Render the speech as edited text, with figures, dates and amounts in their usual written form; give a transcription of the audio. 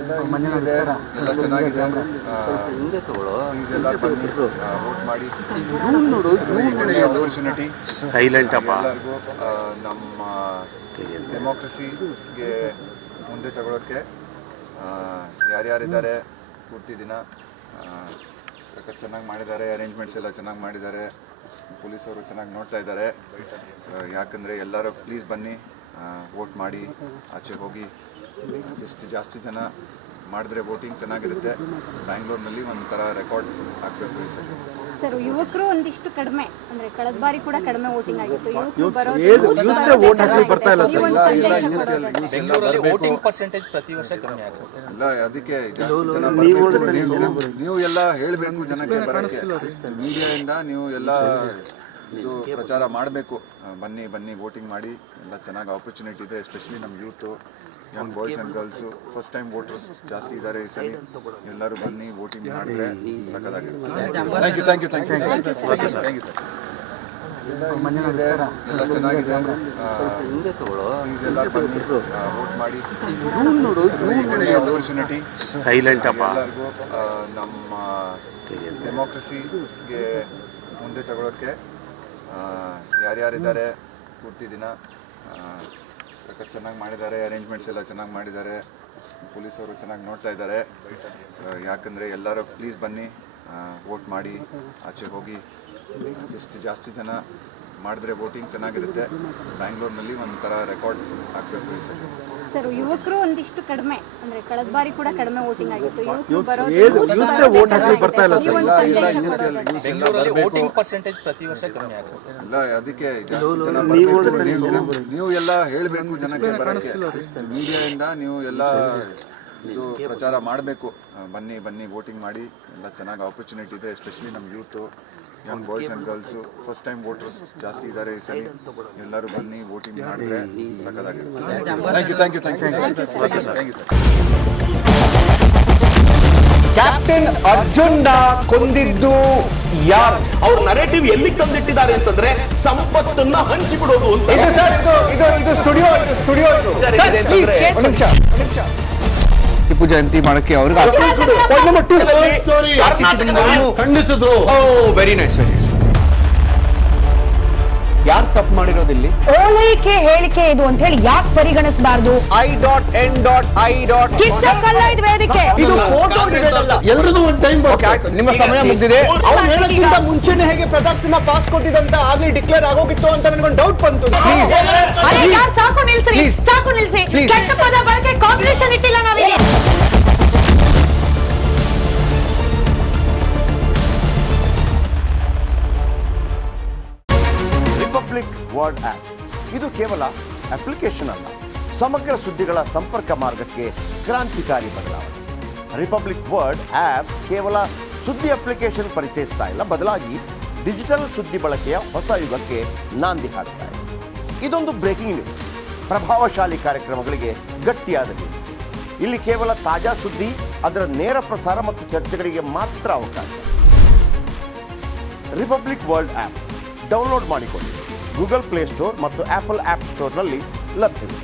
ಎಲ್ಲ ಚೆನ್ನಾಗಿದೆ. ಎಲ್ಲ ಬನ್ನಿ ವೋಟ್ ಮಾಡಿ. ಆಪರ್ಚುನಿಟಿ ಸೈಲೆಂಟ್ ಅಪ್ಪ. ಎಲ್ಲರಿಗೂ ನಮ್ಮ ಡೆಮೋಕ್ರಸಿಗೆ ಮುಂದೆ ತಗೊಳ್ಳೋಕ್ಕೆ ಯಾರ್ಯಾರಿದ್ದಾರೆ ಪೂರ್ತಿ ದಿನ ಚೆನ್ನಾಗಿ ಮಾಡಿದ್ದಾರೆ. ಅರೇಂಜ್ಮೆಂಟ್ಸ್ ಎಲ್ಲ ಚೆನ್ನಾಗಿ ಮಾಡಿದ್ದಾರೆ. ಪೊಲೀಸವರು ಚೆನ್ನಾಗಿ ನೋಡ್ತಾ ಇದ್ದಾರೆ. ಯಾಕಂದರೆ ಎಲ್ಲರೂ ಪ್ಲೀಸ್ ಬನ್ನಿ ವೋಟ್ ಮಾಡಿ ಆಚೆ ಹೋಗಿ. ಎಷ್ಟು ಜಾಸ್ತಿ ಜನ ಮಾಡಿದ್ರೆ ವೋಟಿಂಗ್ ಚೆನ್ನಾಗಿರುತ್ತೆ. ಬ್ಯಾಂಗ್ಳೂರಿನಲ್ಲಿ ಒಂಥರ ರೆಕಾರ್ಡ್ ಆಗಬೇಕು ಈ ಸಲ. ಸರ್, ಯುವಕರು ಒಂದಿಷ್ಟು ಕಡಿಮೆ, ಅಂದ್ರೆ ಕಳೆದ ಬಾರಿ ಕೂಡ ಕಡಿಮೆ ವೋಟಿಂಗ್ ಆಗಿತ್ತು. ಯುವಕರು ಇಲ್ಲ, ಅದಕ್ಕೆ ಜಾಸ್ತಿ ಜನ ಬರಬೇಕು. ನೀವು ಎಲ್ಲ ಹೇಳಬೇಕು ಜನಕ್ಕೆ ಬರೋಕ್ಕೆ. ಮೀಡಿಯಾದಿಂದ ನೀವು ಎಲ್ಲ ಇದು ಪ್ರಚಾರ ಮಾಡಬೇಕು. ಬನ್ನಿ ಬನ್ನಿ ವೋಟಿಂಗ್ ಮಾಡಿ. ಎಲ್ಲ ಚೆನ್ನಾಗಿ ಆಪರ್ಚುನಿಟಿ ಇದೆ. ಎಸ್ಪೆಷಲಿ ನಮ್ಮ youth, young boys and girls, first time voters ಜಾಸ್ತಿ ಇದ್ದಾರೆ ಈ ಸಲ. ಎಲ್ಲರೂ ಬನ್ನಿ ವೋಟಿಂಗ್ ಮಾಡಿದ್ರೆ ಸಕ್ಕದಾಗಿರುತ್ತೆ. Thank you. ಎಲ್ಲ ಚೆನ್ನಾಗಿದೆ. ಎಲ್ಲ ಬನ್ನಿ ವೋಟ್ ಮಾಡಿ. ಆಪರ್ಚುನಿಟಿ ಸೈಲೆಂಟ್ ಅಪ್ಪ. ಎಲ್ಲರಿಗೂ ನಮ್ಮ ಡೆಮೋಕ್ರಸಿಗೆ ಮುಂದೆ ತಗೊಳ್ಳೋಕ್ಕೆ ಯಾರ್ಯಾರಿದ್ದಾರೆ ಪೂರ್ತಿ ದಿನ ಚೆನ್ನಾಗಿ ಮಾಡಿದ್ದಾರೆ. ಅರೇಂಜ್ಮೆಂಟ್ಸ್ ಎಲ್ಲ ಚೆನ್ನಾಗಿ ಮಾಡಿದ್ದಾರೆ. ಪೊಲೀಸವರು ಚೆನ್ನಾಗಿ ನೋಡ್ತಾ ಇದ್ದಾರೆ. ಯಾಕಂದರೆ ಎಲ್ಲರೂ ಪ್ಲೀಸ್ ಬನ್ನಿ ವೋಟ್ ಮಾಡಿ ಆಚೆ ಹೋಗಿ. ಎಷ್ಟು ಜಾಸ್ತಿ ಜನ ಮಾಡಿದ್ರೆ ವೋಟಿಂಗ್ ಚೆನ್ನಾಗಿರುತ್ತೆ. ಬ್ಯಾಂಗ್ಳೂರಿನಲ್ಲಿ ಒಂಥರ ರೆಕಾರ್ಡ್ ಆಗಬೇಕು ಈ ಸಲ. ಸರ್, ಯುವಕರು ಒಂದಿಷ್ಟು ಕಡಿಮೆ, ಅಂದ್ರೆ ಕಳೆದ ಬಾರಿ ಕೂಡ ಕಡಿಮೆ ವೋಟಿಂಗ್ ಆಗಿತ್ತು. ಯುವಕರು ಇಲ್ಲ, ಅದಕ್ಕೆ ಜಾಸ್ತಿ ಜನ ಬರಬೇಕು. ನೀವು ಎಲ್ಲ ಹೇಳಬೇಕು ಜನಕ್ಕೆ ಬರೋಕ್ಕೆ. ಮೀಡಿಯಾದಿಂದ ನೀವು ಎಲ್ಲ ಇದು ಪ್ರಚಾರ ಮಾಡಬೇಕು. ಬನ್ನಿ ಬನ್ನಿ ವೋಟಿಂಗ್ ಮಾಡಿ. ಎಲ್ಲ ಚೆನ್ನಾಗಿ ಆಪರ್ಚುನಿಟಿ ಇದೆ. ಎಸ್ಪೆಷಲಿ ನಮ್ಮ youth, young boys and girls, first time voters ಜಾಸ್ತಿ ಇದ್ದಾರೆ ಈ ಸಲ. ಎಲ್ಲರೂ ಬನ್ನಿ ವೋಟಿಂಗ್ ಮಾಡಿದ್ರೆ ಸಕ್ಕದಾಗಿರುತ್ತೆ. Thank you. ಕ್ಯಾಪ್ಟನ್ ಅರ್ಜುನ್ ಕೊಂದಿದ್ದು ಯಾರು? ಅವ್ರ ನರೇಟಿವ್ ಎಲ್ಲಿಗೆ ತಂದಿಟ್ಟಿದ್ದಾರೆ ಅಂತಂದ್ರೆ ಸಂಪತ್ತನ್ನ ಹಂಚಿಬಿಡೋದು ಅಂತ. ಇದು ಸ್ಟುಡಿಯೋ ಟಿಪ್ಪು ಜಯಂತಿ ಮಾಡಕ್ಕೆ ಅವ್ರಿಗೆ ಖಂಡಿಸಿದ್ರು. Very nice. ಯಾರು ತಪ್ಪು ಮಾಡಿರೋದಿಲ್ಲಿ? ಓಲೈಕೆ ಹೇಳಿಕೆ ಇದು ಅಂತ ಹೇಳಿ ಯಾಕೆ ಪರಿಗಣಿಸಬಾರದು? ವೇದಿಕೆ ಇದು ಫೋಟೋ ಎಲ್ರಿಗೂ ಒಂದು ಟೈಮ್. ನಿಮ್ಮ ಸಮಯ ಮುಗಿದಿದೆ. ಅವ್ರು ಹೇಳೋಕ್ಕಿಂತ ಮುಂಚೆನೆ ಹೇಗೆ ಪ್ರತಾಪ್ ಸಿಂಹ ಪಾಸ್ ಕೊಟ್ಟಿದಂತ ಆಗ್ಲಿ ಡಿಕ್ಲೇರ್ ಆಗೋಗಿತ್ತು ಅಂತ ನನಗೊಂದು ಡೌಟ್ ಬಂತು. ಸಾಕು ನಿಲ್ಸಿ. ಕೆಟ್ಟ ಪದ ಬಳಕೆ ಕಾಂಪಿಟೇಷನ್ ಇಟ್ಟಿಲ್ಲ ನಾವಿಲ್ಲಿ. ರಿಪಬ್ಲಿಕ್ ವರ್ಡ್ ಆಪ್ ಇದು ಕೇವಲ ಅಪ್ಲಿಕೇಶನ್ ಅಲ್ಲ, ಸಮಗ್ರ ಸುದ್ದಿಗಳ ಸಂಪರ್ಕ ಮಾರ್ಗಕ್ಕೆ ಕ್ರಾಂತಿಕಾರಿ ಬದಲಾವಣೆ. ರಿಪಬ್ಲಿಕ್ ವರ್ಡ್ ಆಪ್ ಕೇವಲ ಸುದ್ದಿ ಅಪ್ಲಿಕೇಶನ್ ಪರಿಚಯಿಸ್ತಾ ಇಲ್ಲ, ಬದಲಾಗಿ ಡಿಜಿಟಲ್ ಸುದ್ದಿ ಬಳಕೆಯ ಹೊಸ ಯುಗಕ್ಕೆ ನಾಂದಿ ಹಾಡ್ತಾ ಇದೆ. ಇದೊಂದು ಬ್ರೇಕಿಂಗ್ ನ್ಯೂಸ್, ಪ್ರಭಾವಶಾಲಿ ಕಾರ್ಯಕ್ರಮಗಳಿಗೆ ಗಟ್ಟಿಯಾದ ನ್ಯೂಸ್. ಇಲ್ಲಿ ಕೇವಲ ತಾಜಾ ಸುದ್ದಿ, ಅದರ ನೇರ ಪ್ರಸಾರ ಮತ್ತು ಚರ್ಚೆಗಳಿಗೆ ಮಾತ್ರ ಅವಕಾಶ. ರಿಪಬ್ಲಿಕ್ ವರ್ಲ್ಡ್ ಆಪ್ ಡೌನ್ಲೋಡ್ ಮಾಡಿಕೊಳ್ಳಿ. ಗೂಗಲ್ ಪ್ಲೇ ಸ್ಟೋರ್ ಮತ್ತು ಆಪಲ್ ಆಪ್ ಸ್ಟೋರ್ನಲ್ಲಿ ಲಭ್ಯವಿದೆ.